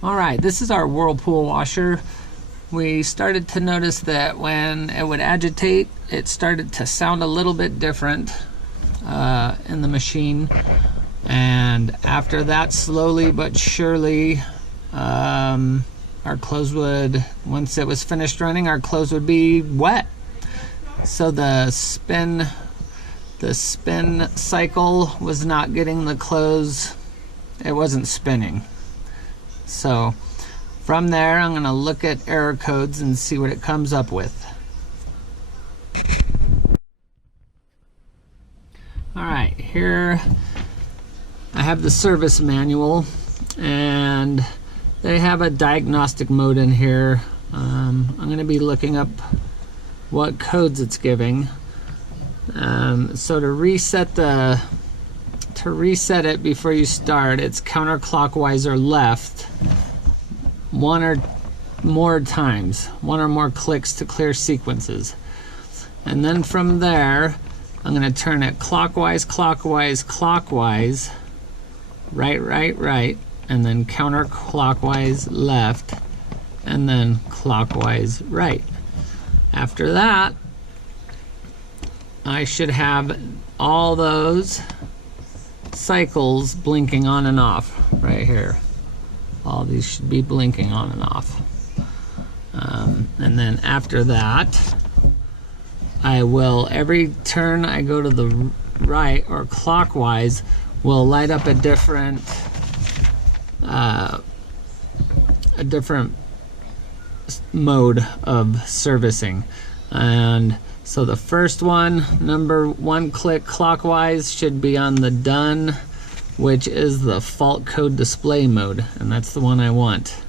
Alright, this is our Whirlpool washer. We started to notice that when it would agitate, it started to sound a little bit different in the machine. And after that, slowly but surely, our clothes would, once it was finished running, our clothes would be wet. So the spin cycle was not getting the clothes, it wasn't spinning. So from there, I'm going to look at error codes and see what it comes up with. Alright, here I have the service manual, and they have a diagnostic mode in here. I'm going to be looking up what codes it's giving. So to reset it before you start, it's counterclockwise or left one or more times, one or more clicks to clear sequences. And then from there, I'm going to turn it clockwise, clockwise, clockwise, right, right, right, and then counterclockwise left, and then clockwise right. After that, I should have all those cycles blinking on and off right here. All these should be blinking on and off. And then after that, I will, every turn I go to the right or clockwise, will light up a different mode of servicing. And so the first one, number 1 click clockwise, should be on the done, which is the fault code display mode, and that's the one I want.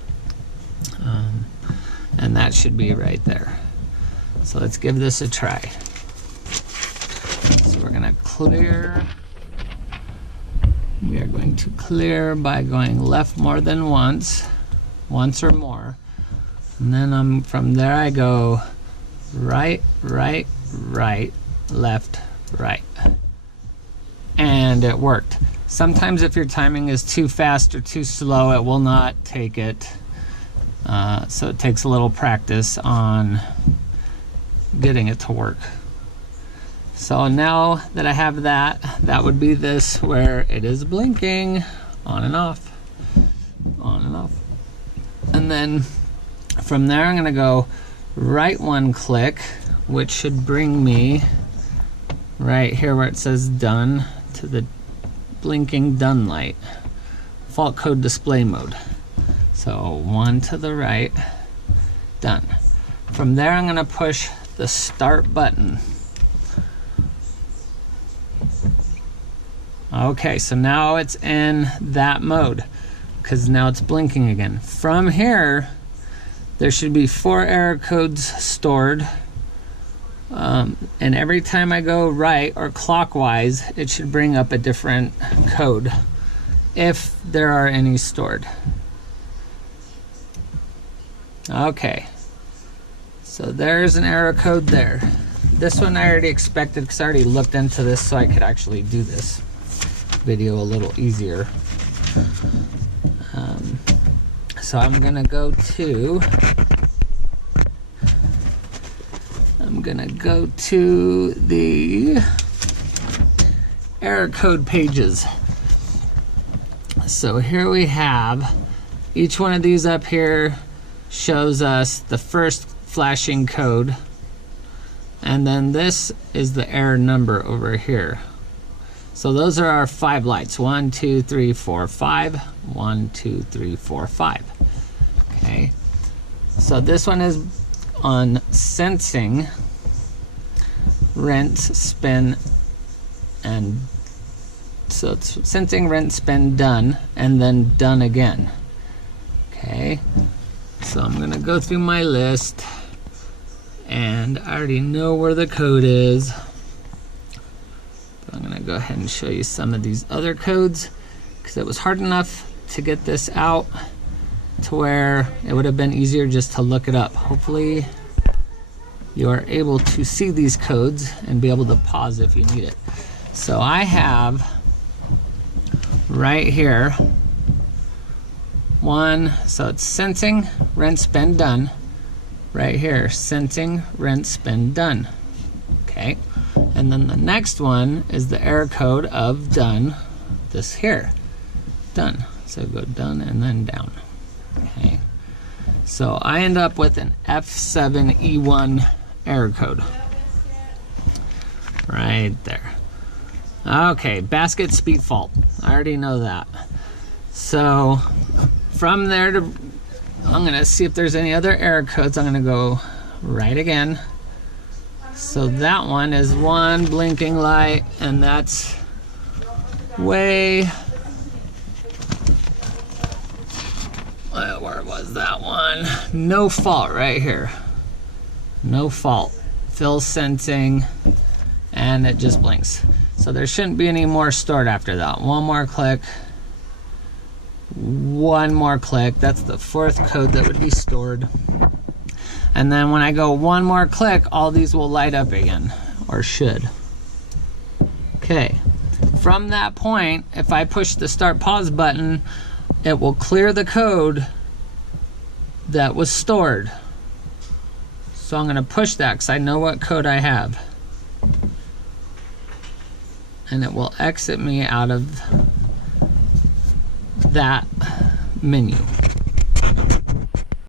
And that should be right there. So let's give this a try. So we're gonna clear. We are going to clear by going left more than once or more. And then from there I go right, right, right, left, right. And it worked. Sometimes if your timing is too fast or too slow, it will not take it. So it takes a little practice on getting it to work. So now that I have that, that would be this where it is blinking on and off, on and off. And then from there I'm gonna go right 1 click, which should bring me right here where it says done, to the blinking done light, fault code display mode. So 1 to the right, done. From there I'm gonna push the start button. Okay, so now it's in that mode because now it's blinking again. From here, there should be 4 error codes stored, and every time I go right or clockwise, it should bring up a different code if there are any stored. Okay, so there's an error code there. This one I already expected because I already looked into this, so I could actually do this video a little easier. So I'm gonna go to the error code pages. So here we have each one of these up here shows us the first flashing code, and then this is the error number over here. So those are our 5 lights. 1, 2, 3, 4, 5. 1, 2, 3, 4, 5. Okay. So this one is on sensing, rinse, spin, and so it's sensing, rinse, spin, done, and then done again. Okay. So I'm gonna go through my list, and I already know where the code is. I'm gonna go ahead and show you some of these other codes because it was hard enough to get this out to where it would have been easier just to look it up. Hopefully you are able to see these codes and be able to pause if you need it. So I have right here 1, so it's sensing, rinse, spin, done. Right here, sensing, rinse, spin, done. Okay, and then the next one is the error code of done, this here, done. So go done and then down. Okay, so I end up with an F7E1 error code. Right there. Okay, basket speed fault. I already know that. So from there to, I'm gonna see if there's any other error codes. I'm gonna go right again. So that one is 1 blinking light, and that's way, where was that one? No fault right here. No fault. Fill sensing, and it just blinks. So there shouldn't be any more stored after that. One more click. One more click. That's the 4th code that would be stored. And then when I go one more click, all these will light up again, or should. Okay. From that point, if I push the start pause button, it will clear the code that was stored. So I'm going to push that because I know what code I have. And it will exit me out of that menu.